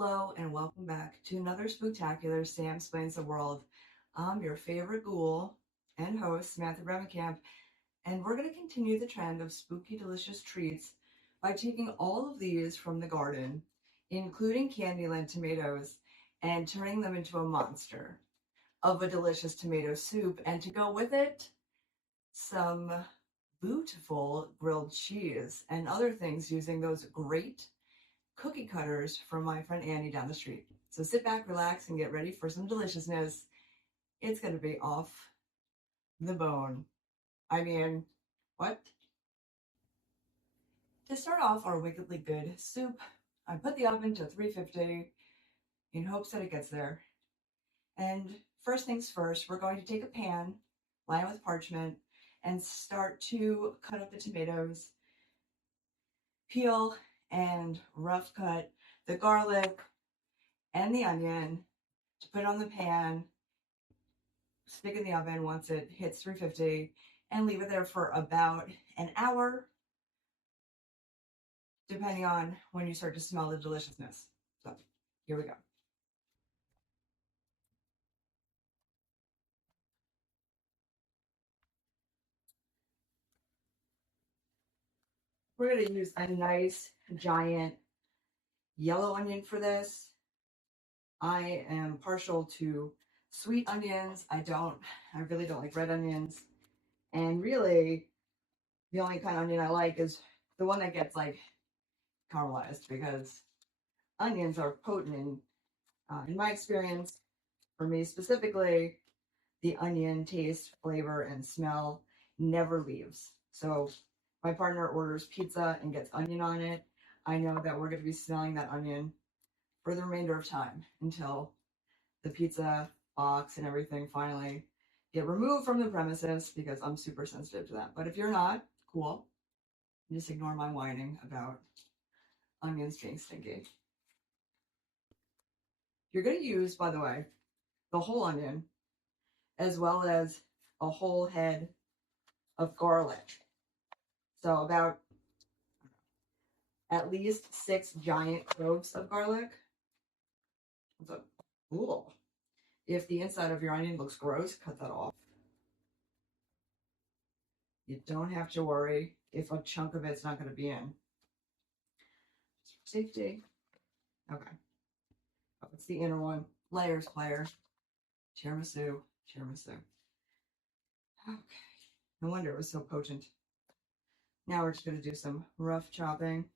Hello and welcome back to another Spooktacular Sam Explains the World. I'm your favorite ghoul and host, Samantha Bremekamp, and we're going to continue the trend of spooky delicious treats by taking all of these from the garden, including Candyland tomatoes, and turning them into a monster of a delicious tomato soup, and to go with it, some BOOtiful grilled cheese and other things using those great cookie cutters from my friend Annie down the street. So sit back, relax, and get ready for some deliciousness. It's going to be off the bone. I mean, what? To start off our wickedly good soup, I put the oven to 350 in hopes that it gets there. And first things first, we're going to take a pan, line it with parchment, and start to cut up the tomatoes, peel and rough cut the garlic and the onion to put on the pan, stick in the oven once it hits 350, and leave it there for about an hour, depending on when you start to smell the deliciousness. So here we go. We're going to use a nice giant yellow onion for this. I am partial to sweet onions. I really don't like red onions. And really, the only kind of onion I like is the one that gets like caramelized, because onions are potent in my experience. For me specifically, the onion taste, flavor, and smell never leaves. So my partner orders pizza and gets onion on it, I know that we're going to be smelling that onion for the remainder of time until the pizza box and everything finally get removed from the premises, because I'm super sensitive to that. But if you're not, cool. Just ignore my whining about onions being stinky. You're going to use, by the way, the whole onion, as well as a whole head of garlic. So about at least 6 giant cloves of garlic. So, ooh. If the inside of your onion looks gross, cut that off. You don't have to worry if a chunk of it's not going to be in. Just for safety. Okay. Oh, it's the inner one. Layers, player. Tiramisu. Okay. No wonder it was so potent. Now we're just going to do some rough chopping.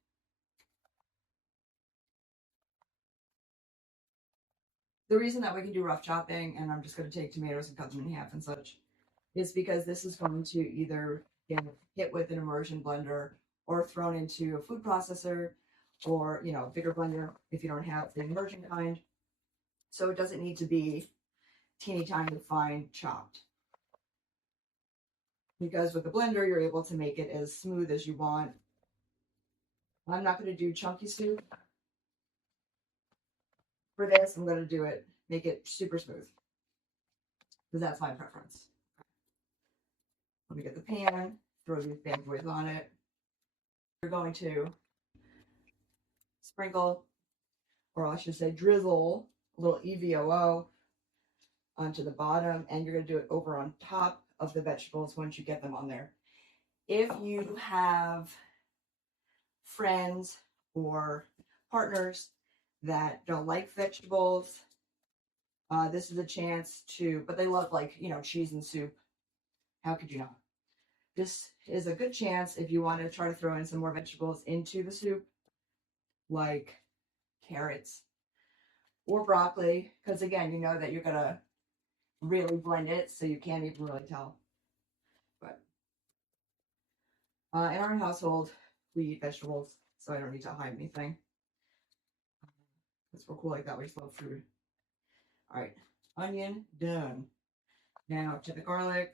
The reason that we can do rough chopping, and I'm just going to take tomatoes and cut them in half and such, is because this is going to either get hit with an immersion blender or thrown into a food processor, or, bigger blender if you don't have the immersion kind. So it doesn't need to be teeny tiny fine chopped. Because with the blender, you're able to make it as smooth as you want. I'm not going to do chunky soup. For this, I'm going to make it super smooth, because that's my preference. Let me get the pan, throw these bad boys on it. You're going to sprinkle, or I should say drizzle, a little EVOO onto the bottom, and you're going to do it over on top of the vegetables once you get them on there. If you have friends or partners that don't like vegetables, this is a chance to, but they love, like, cheese and soup. How could you not? This is a good chance if you want to try to throw in some more vegetables into the soup, like carrots or broccoli, because again, you know that you're going to really blend it, so you can't even really tell. But in our household, we eat vegetables, so I don't need to hide anything. Because we're cool like that. We just love food. All right, onion done. Now to the garlic.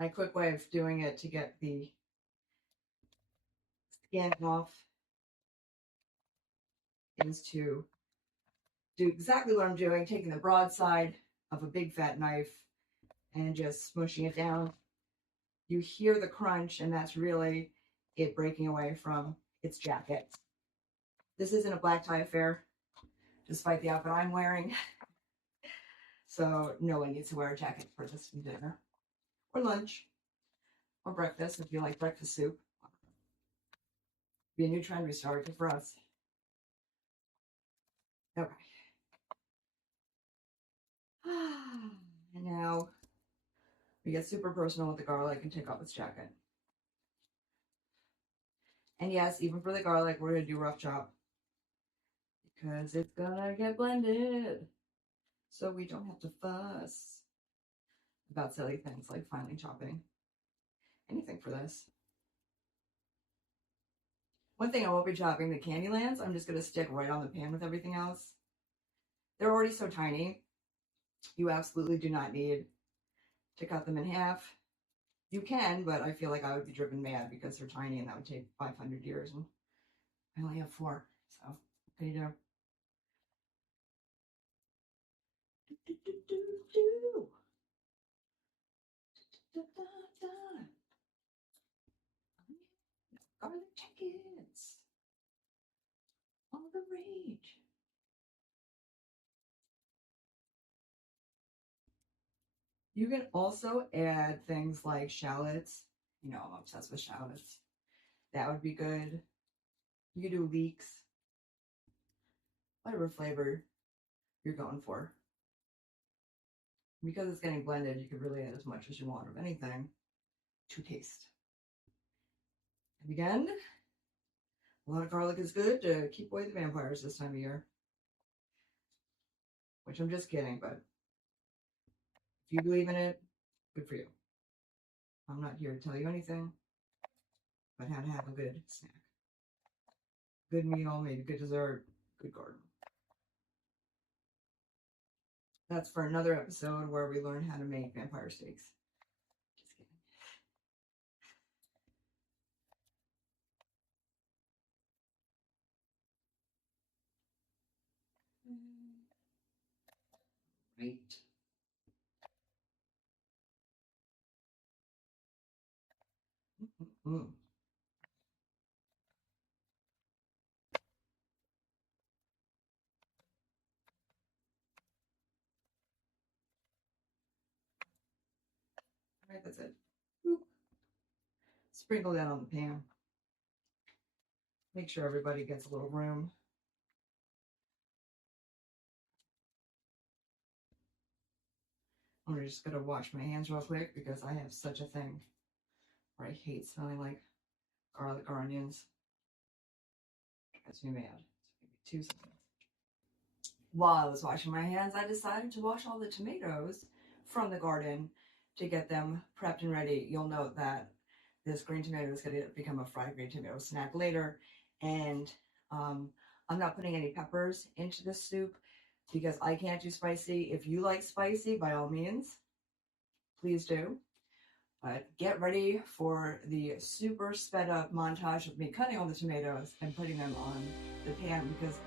My quick way of doing it to get the skin off is to do exactly what I'm doing, taking the broad side of a big fat knife and just smushing it down. You hear the crunch, and that's really it breaking away from its jacket. This isn't a black tie affair, despite the outfit I'm wearing. So no one needs to wear a jacket for this dinner or lunch or breakfast if you like breakfast soup. Be a new trend we started for us. Okay. And now we get super personal with the garlic and take off its jacket. And yes, even for the garlic, we're going to do rough chop because it's going to get blended. So we don't have to fuss about silly things like finely chopping anything for this. One thing I won't be chopping the Candylands. I'm just going to stick right on the pan with everything else. They're already so tiny. You absolutely do not need to cut them in half. You can, but I feel like I would be driven mad because they're tiny and that would take 500 years. And I only have 4. So what can you do? Garlic jackets. All the rage. You can also add things like shallots. You know, I'm obsessed with shallots. That would be good. You could do leeks. Whatever flavor you're going for. Because it's getting blended, you could really add as much as you want of anything to taste. And again, a lot of garlic is good to keep away the vampires this time of year. Which I'm just kidding, but if you believe in it, good for you. I'm not here to tell you anything but how to have a good snack. Good meal, maybe good dessert, good garden. That's for another episode where we learn how to make vampire steaks. Just kidding. Right. Mm-hmm. All right, that's it. Boop. Sprinkle that on the pan. Make sure everybody gets a little room. I'm just gonna wash my hands real quick because I have such a thing where I hate smelling like garlic or onions. It gets me mad. So maybe 2 seconds. While I was washing my hands, I decided to wash all the tomatoes from the garden to get them prepped and ready. You'll note that this green tomato is going to become a fried green tomato snack later. And I'm not putting any peppers into this soup because I can't do spicy. If you like spicy, by all means, please do. But get ready for the super sped up montage of me cutting all the tomatoes and putting them on the pan because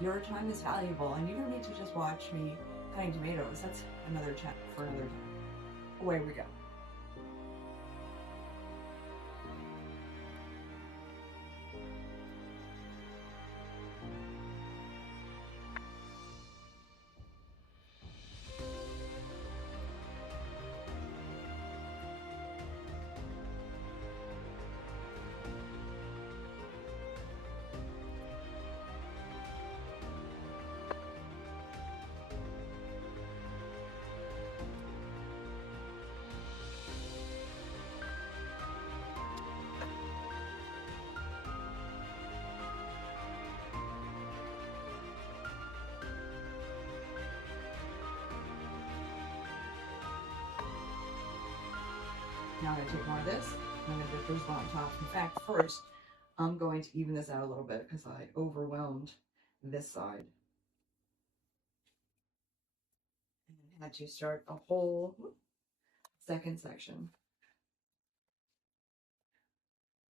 your time is valuable and you don't need to just watch me cutting tomatoes. That's another chat for another time. Away we go. Now I'm going to take more of this. I'm going to drizzle on top. In fact, first, I'm going to even this out a little bit because I overwhelmed this side. And had to start a whole second section.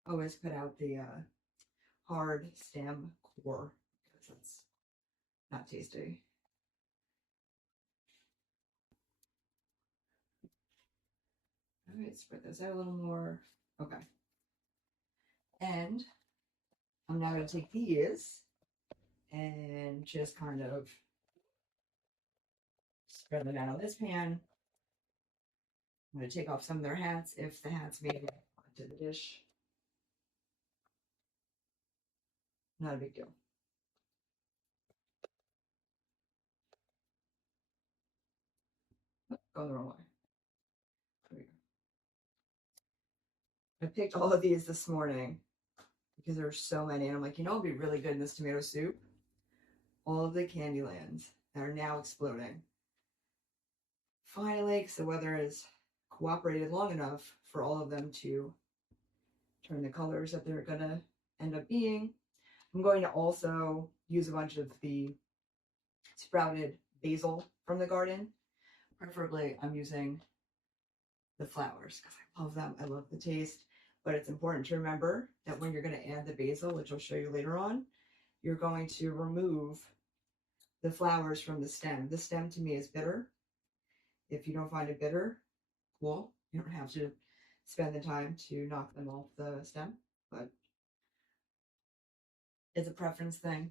Always put out the hard stem core because it's not tasty. All right, spread those out a little more. Okay. And I'm now going to take these and just kind of spread them out of this pan. I'm going to take off some of their hats if the hats made it onto the dish. Not a big deal. Oh, going the wrong way. There we go. I picked all of these this morning because there's so many. And I'm like, you know, it'll be really good in this tomato soup. All of the Candylands that are now exploding. Finally, because the weather has cooperated long enough for all of them to turn the colors that they're going to end up being. I'm going to also use a bunch of the sprouted basil from the garden. Preferably, I'm using the flowers because I love them. I love the taste. But it's important to remember that when you're going to add the basil, which I'll show you later on, you're going to remove the flowers from the stem. The stem to me is bitter. If you don't find it bitter, cool. You don't have to spend the time to knock them off the stem, but it's a preference thing.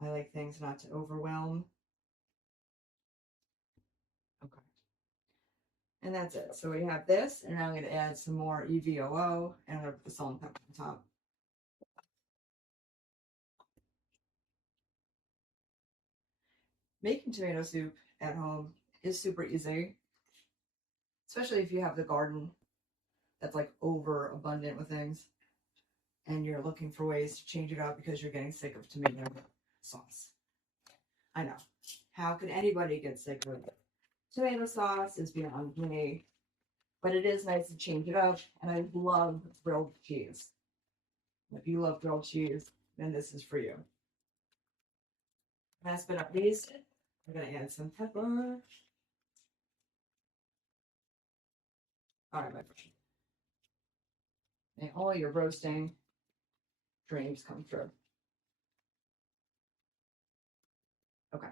I like things not to overwhelm. Okay. And that's it. So we have this, and now I'm going to add some more EVOO, and I'm going to put the salt and pepper on top. Making tomato soup at home is super easy, especially if you have the garden that's like overabundant with things and you're looking for ways to change it up because you're getting sick of tomato sauce. I know. How could anybody get sick of tomato sauce? Is beyond me. But it is nice to change it up, and I love grilled cheese. If you love grilled cheese, then this is for you. Last but not least, I'm going to add some pepper. All right, my friend. May all your roasting dreams come true. Okay.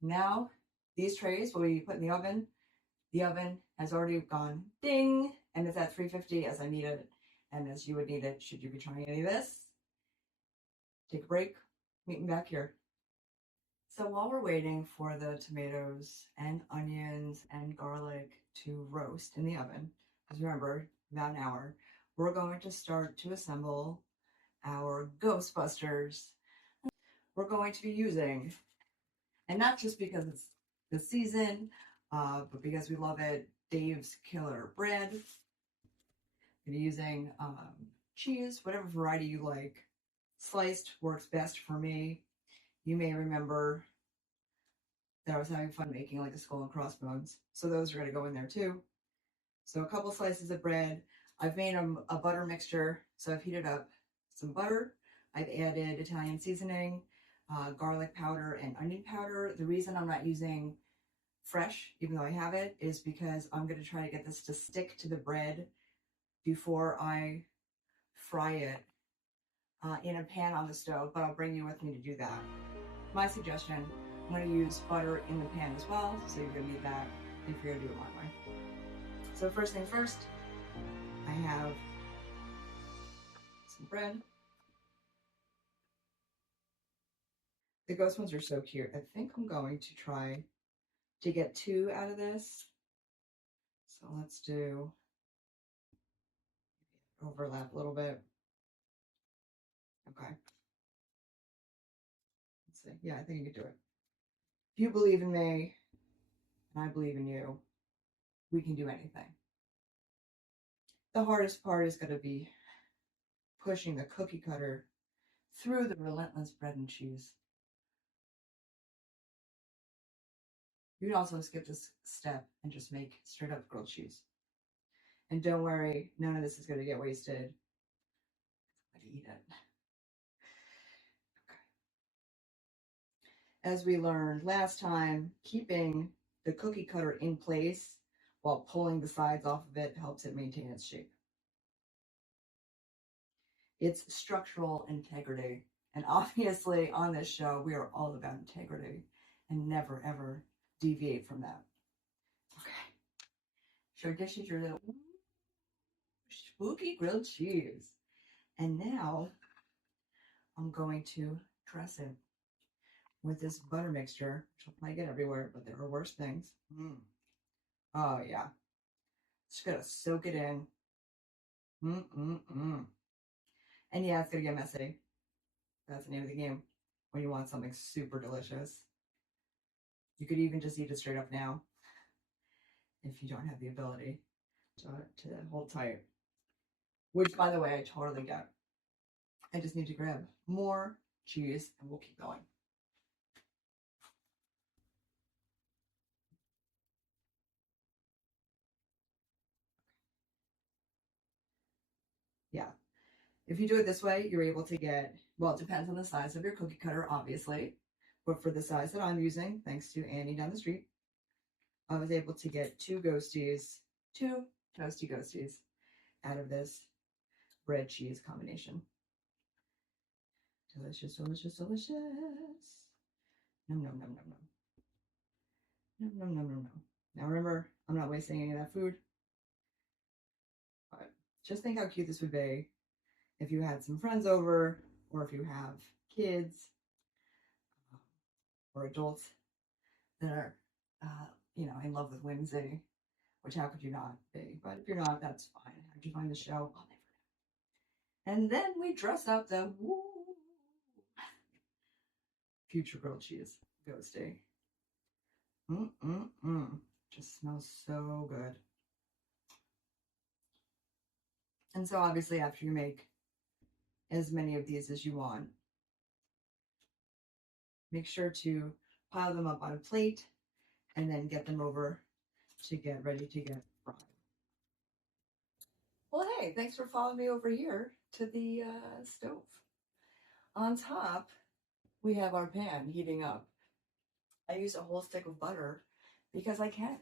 Now, these trays will be put in the oven. The oven has already gone ding, and it's at 350 as I need it, and as you would need it should you be trying any of this. Take a break, meet me back here. So while we're waiting for the tomatoes and onions and garlic to roast in the oven, because remember, about an hour, we're going to start to assemble our Ghostbusters. We're going to be using, and not just because it's the season, but because we love it, Dave's Killer Bread. I'm using cheese, whatever variety you like. Sliced works best for me. You may remember that I was having fun making like a skull and crossbones. So those are going to go in there too. So a couple slices of bread. I've made a butter mixture. So I've heated up some butter. I've added Italian seasoning, garlic powder, and onion powder. The reason I'm not using fresh, even though I have it, is because I'm going to try to get this to stick to the bread before I fry it in a pan on the stove, but I'll bring you with me to do that. My suggestion, I'm going to use butter in the pan as well, so you're going to need that if you're going to do it my way. So first things first, I have some bread. The ghost ones are so cute. I think I'm going to try to get 2 out of this. So let's do overlap a little bit. Okay. Let's see. Yeah, I think you can do it. If you believe in me, and I believe in you, we can do anything. The hardest part is going to be pushing the cookie cutter through the relentless bread and cheese. You can also skip this step and just make straight up grilled cheese. And don't worry, none of this is going to get wasted. I'm going to eat it. Okay. As we learned last time, keeping the cookie cutter in place while pulling the sides off of it helps it maintain its shape. It's structural integrity. And obviously on this show, we are all about integrity and never ever deviate from that. Okay. So this is your little spooky grilled cheese. And now I'm going to dress it with this butter mixture, which will probably get everywhere, but there are worse things. Oh, yeah. Just gotta soak it in. And yeah, it's gonna get messy. That's the name of the game when you want something super delicious. You could even just eat it straight up now if you don't have the ability to hold tight. Which, by the way, I totally get. I just need to grab more cheese and we'll keep going. Yeah. If you do it this way, you're able to get, well, it depends on the size of your cookie cutter, obviously. But for the size that I'm using, thanks to Annie down the street, I was able to get two toasty ghosties out of this bread cheese combination. Delicious, delicious, delicious. Nom, nom, nom, nom, nom. Nom, nom, nom, nom, nom. Now remember, I'm not wasting any of that food. But just think how cute this would be if you had some friends over, or if you have kids or adults that are, in love with whimsy, which how could you not be? But if you're not, that's fine. How'd you find the show? I'll never know. And then we dress up the future grilled cheese ghosty. Just smells so good. And so obviously after you make as many of these as you want, make sure to pile them up on a plate and then get them over to get ready to get fried. Well, hey, thanks for following me over here to the stove. On top, we have our pan heating up. I use a whole stick of butter because I can.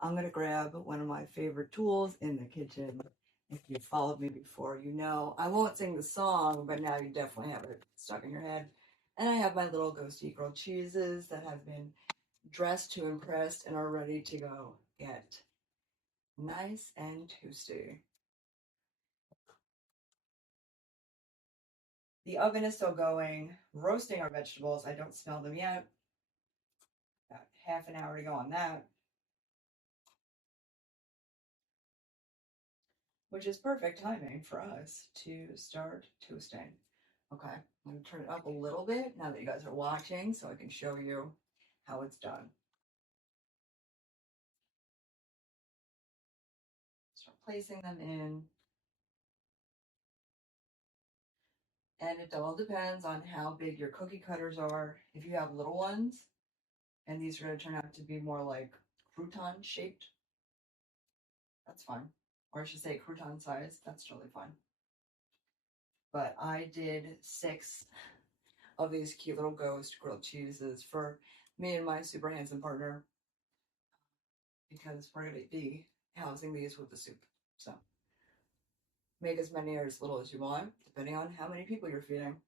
I'm going to grab one of my favorite tools in the kitchen. If you've followed me before, you know. I won't sing the song, but now you definitely have it stuck in your head. And I have my little ghosty grilled cheeses that have been dressed to impress and are ready to go get nice and toasty. The oven is still going, roasting our vegetables. I don't smell them yet. About half an hour to go on that. Which is perfect timing for us to start toasting. Okay, I'm going to turn it up a little bit now that you guys are watching so I can show you how it's done. Start placing them in. And it all depends on how big your cookie cutters are. If you have little ones, and these are going to turn out to be more like crouton shaped, that's fine. Or I should say crouton size, that's totally fine. But I did 6 of these cute little ghost grilled cheeses for me and my super handsome partner because we're going to be housing these with the soup. So make as many or as little as you want, depending on how many people you're feeding.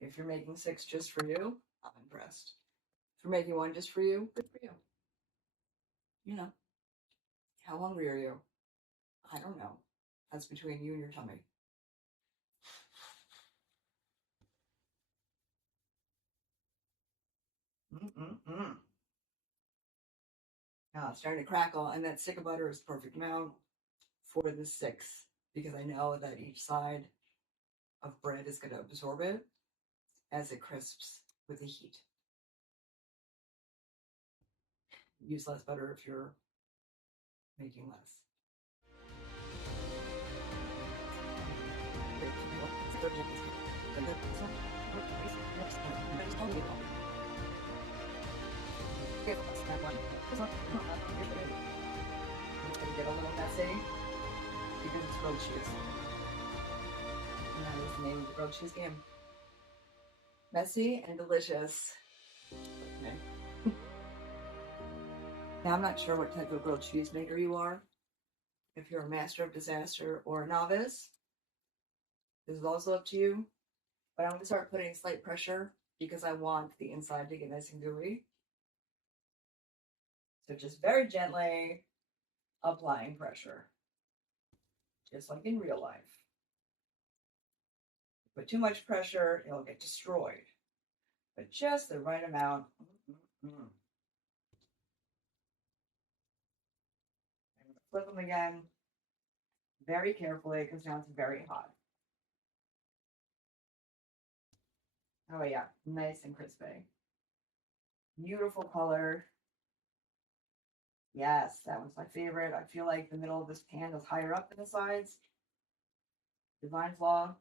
If you're making 6 just for you, I'm impressed. If you're making 1 just for you, good for you. You know, how hungry are you? I don't know. That's between you and your tummy. Now it's starting to crackle, and that stick of butter is the perfect amount for the 6 because I know that each side of bread is going to absorb it as it crisps with the heat. Use less butter if you're making less. It's going to get a little messy because it's grilled cheese. And that is the name of the grilled cheese game. Messy and delicious. Okay. Now, I'm not sure what type of grilled cheese maker you are. If you're a master of disaster or a novice, this is also up to you. But I'm going to start putting slight pressure because I want the inside to get nice and gooey. So just very gently applying pressure, just like in real life. Put too much pressure, it'll get destroyed. But just the right amount. Flip them again very carefully because now it's very hot. Oh yeah, nice and crispy. Beautiful color. Yes, that was my favorite. I feel like the middle of this pan is higher up than the sides. Design's law.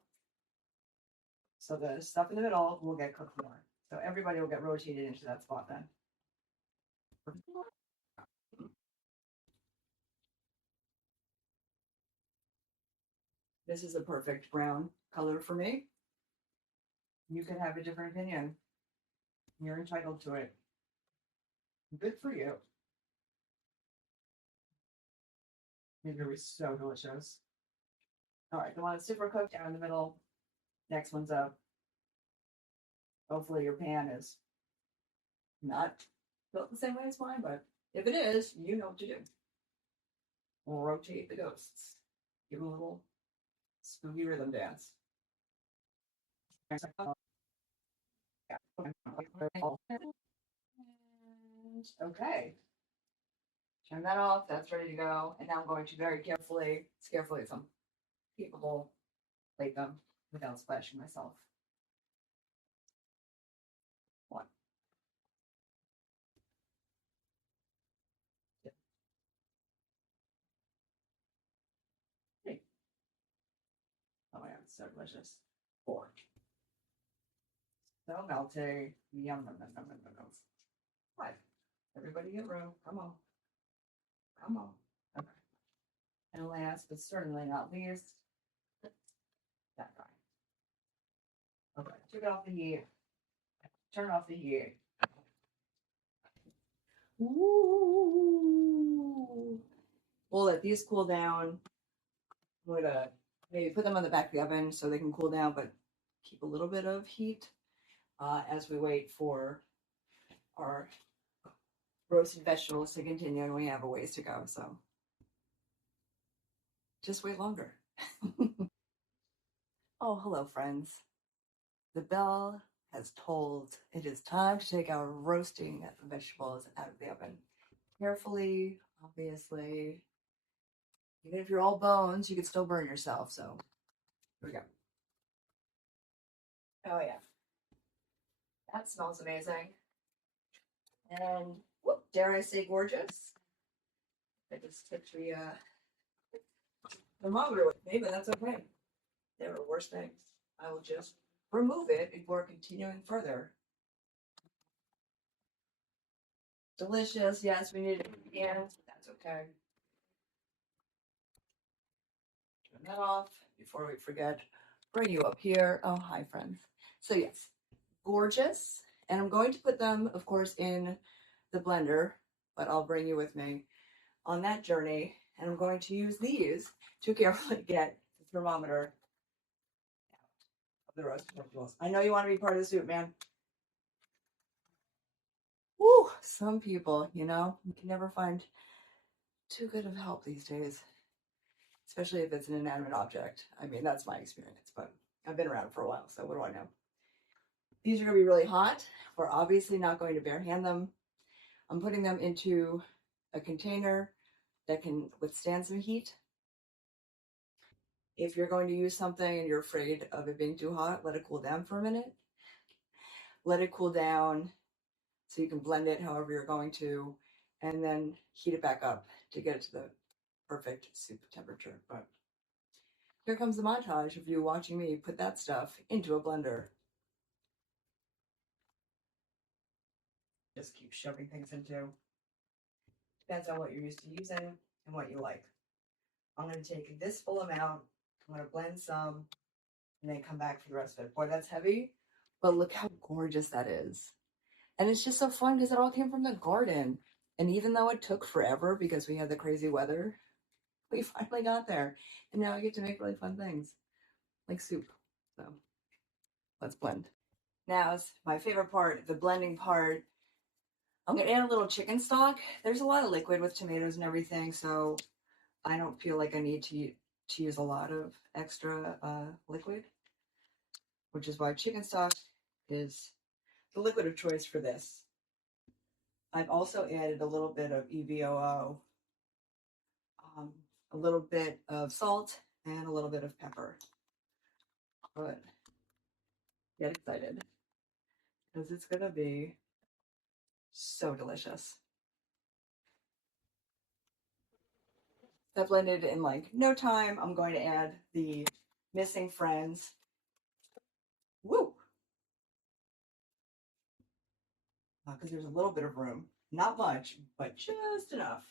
So the stuff in the middle will get cooked more. So everybody will get rotated into that spot then. This is a perfect brown color for me. You can have a different opinion. You're entitled to it. Good for you. It's gonna be so delicious. All right, the one that's super cooked down in the middle. Next one's up. Hopefully your pan is not built the same way as mine, but if it is, you know what to do. We'll rotate the ghosts. Give them a little spooky rhythm dance. Okay. Turn that off. That's ready to go. And now I'm going to very carefully, as carefully as I'm capable, plate them without splashing myself. One. Two. Three. Oh my god, it's so delicious. Four. So melty. Yum, yum, yum, yum, yum, yum. Five. Everybody get room. Come on. Come on. Okay. And last, but certainly not least, that guy. Okay. Took it off the heat. Turn off the heat. Ooh. We'll let these cool down. I'm gonna maybe put them on the back of the oven so they can cool down, but keep a little bit of heat as we wait for our roasted vegetables to continue, and we have a ways to go. So just wait longer. Oh, hello, friends. The bell has tolled. It is time to take our roasting vegetables out of the oven. Carefully, obviously. Even if you're all bones, you could still burn yourself. So here we go. Oh, yeah. That smells amazing. And whoop, dare I say gorgeous? I just took the thermometer with me, but that's okay. There are worse things. I will just remove it before continuing further. Delicious. Yes, we need it again. That's okay. Turn that off before we forget. Bring you up here. Oh, hi, friends. So, yes, gorgeous. And I'm going to put them, of course, in the blender, but I'll bring you with me on that journey. And I'm going to use these to carefully get the thermometer out of the roasted vegetables. I know you want to be part of the soup, man. Woo! Some people, you can never find too good of help these days, especially if it's an inanimate object. I mean, that's my experience, but I've been around for a while, so what do I know? These are going to be really hot. We're obviously not going to bare hand them. I'm putting them into a container that can withstand some heat. If you're going to use something and you're afraid of it being too hot, let it cool down for a minute. Let it cool down so you can blend it however you're going to, and then heat it back up to get it to the perfect soup temperature. But here comes the montage of you watching me put that stuff into a blender. Just keep shoving things into. Depends on what you're used to using and what you like. I'm going to take this full amount. I'm going to blend some and then come back for the rest of it. Boy, that's heavy, but look how gorgeous that is. And it's just so fun because it all came from the garden. And even though it took forever because we had the crazy weather, we finally got there. And now I get to make really fun things like soup. So let's blend. Now it's my favorite part, the blending part. I'm going to add a little chicken stock. There's a lot of liquid with tomatoes and everything, so I don't feel like I need to use a lot of extra liquid. which is why chicken stock is the liquid of choice for this. I've also added a little bit of EVOO, a little bit of salt, and a little bit of pepper. But get excited because it's gonna be so delicious. That blended in like no time. I'm going to add the missing friends. Woo! Because there's a little bit of room. Not much, but just enough.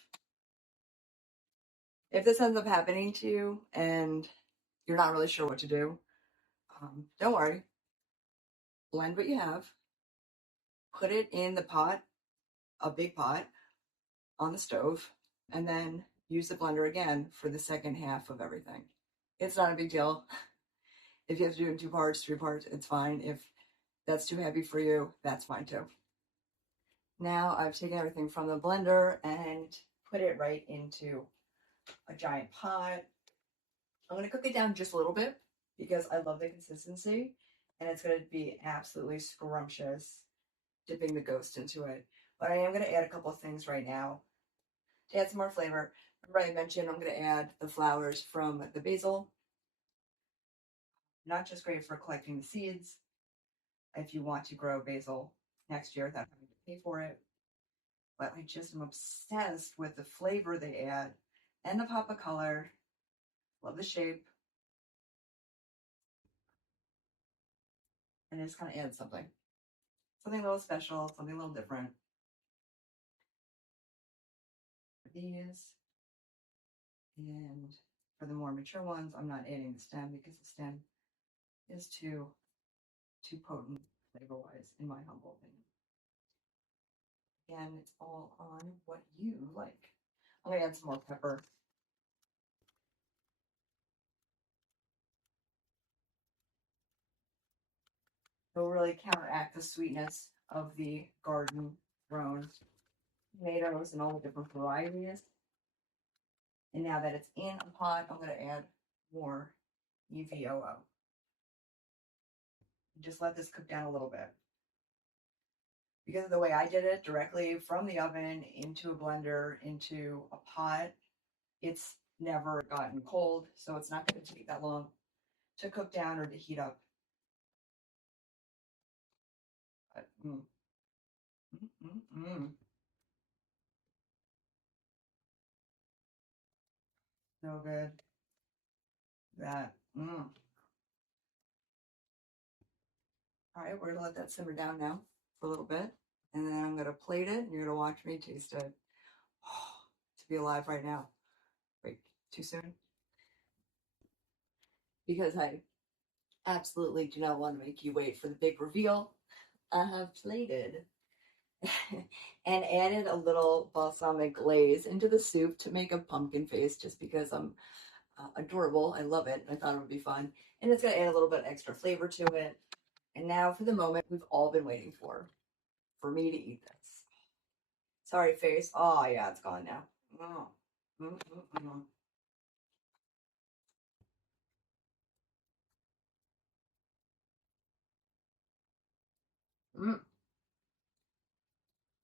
If this ends up happening to you and you're not really sure what to do, don't worry. Blend what you have. Put it in the pot, a big pot, on the stove, and then use the blender again for the second half of everything. It's not a big deal. If you have to do it in 2 parts, 3 parts, it's fine. If that's too heavy for you, that's fine too. Now I've taken everything from the blender and put it right into a giant pot. I'm going to cook it down just a little bit because I love the consistency, and it's going to be absolutely scrumptious dipping the ghost into it. But I am going to add a couple of things right now to add some more flavor. Remember I mentioned I'm going to add the flowers from the basil. Not just great for collecting the seeds if you want to grow basil next year without having to pay for it, but I just am obsessed with the flavor they add and the pop of color. Love the shape. And it just kind of adds something. Something a little special, something a little different. These. And for the more mature ones, I'm not adding the stem because the stem is too potent flavor-wise, in my humble opinion. Again, it's all on what you like. I'm going to add some more pepper. It'll really counteract the sweetness of the garden grown tomatoes and all the different varieties. And now that it's in a pot, I'm going to add more EVOO. Just let this cook down a little bit. Because of the way I did it, directly from the oven into a blender, into a pot, it's never gotten cold, so it's not going to take that long to cook down or to heat up. But, so good. That. All right, we're gonna let that simmer down now for a little bit, and then I'm gonna plate it, and you're gonna watch me taste it. Oh, to be alive right now. Wait, too soon? Because I absolutely do not want to make you wait for the big reveal. I have plated and added a little balsamic glaze into the soup to make a pumpkin face, just because I'm adorable. I love it. I thought it would be fun, and it's gonna add a little bit extra flavor to it. And now for the moment we've all been waiting for me to eat this. Sorry, face. Oh, yeah, it's gone now. Oh.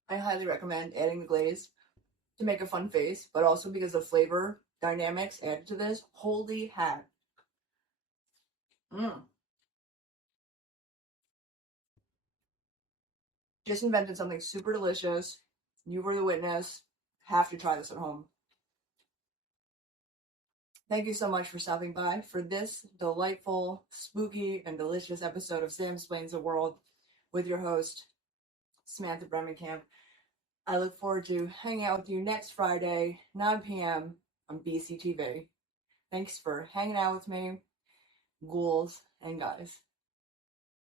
I highly recommend adding the glaze to make a fun face, but also because the flavor dynamics added to this. Holy heck. Just invented something super delicious. You were the witness. Have to try this at home. Thank you so much for stopping by for this delightful, spooky, and delicious episode of Sam Explains the World with your host, Samantha Bremekamp. I look forward to hanging out with you next Friday, 9 p.m. on BCTV. Thanks for hanging out with me, ghouls and guys.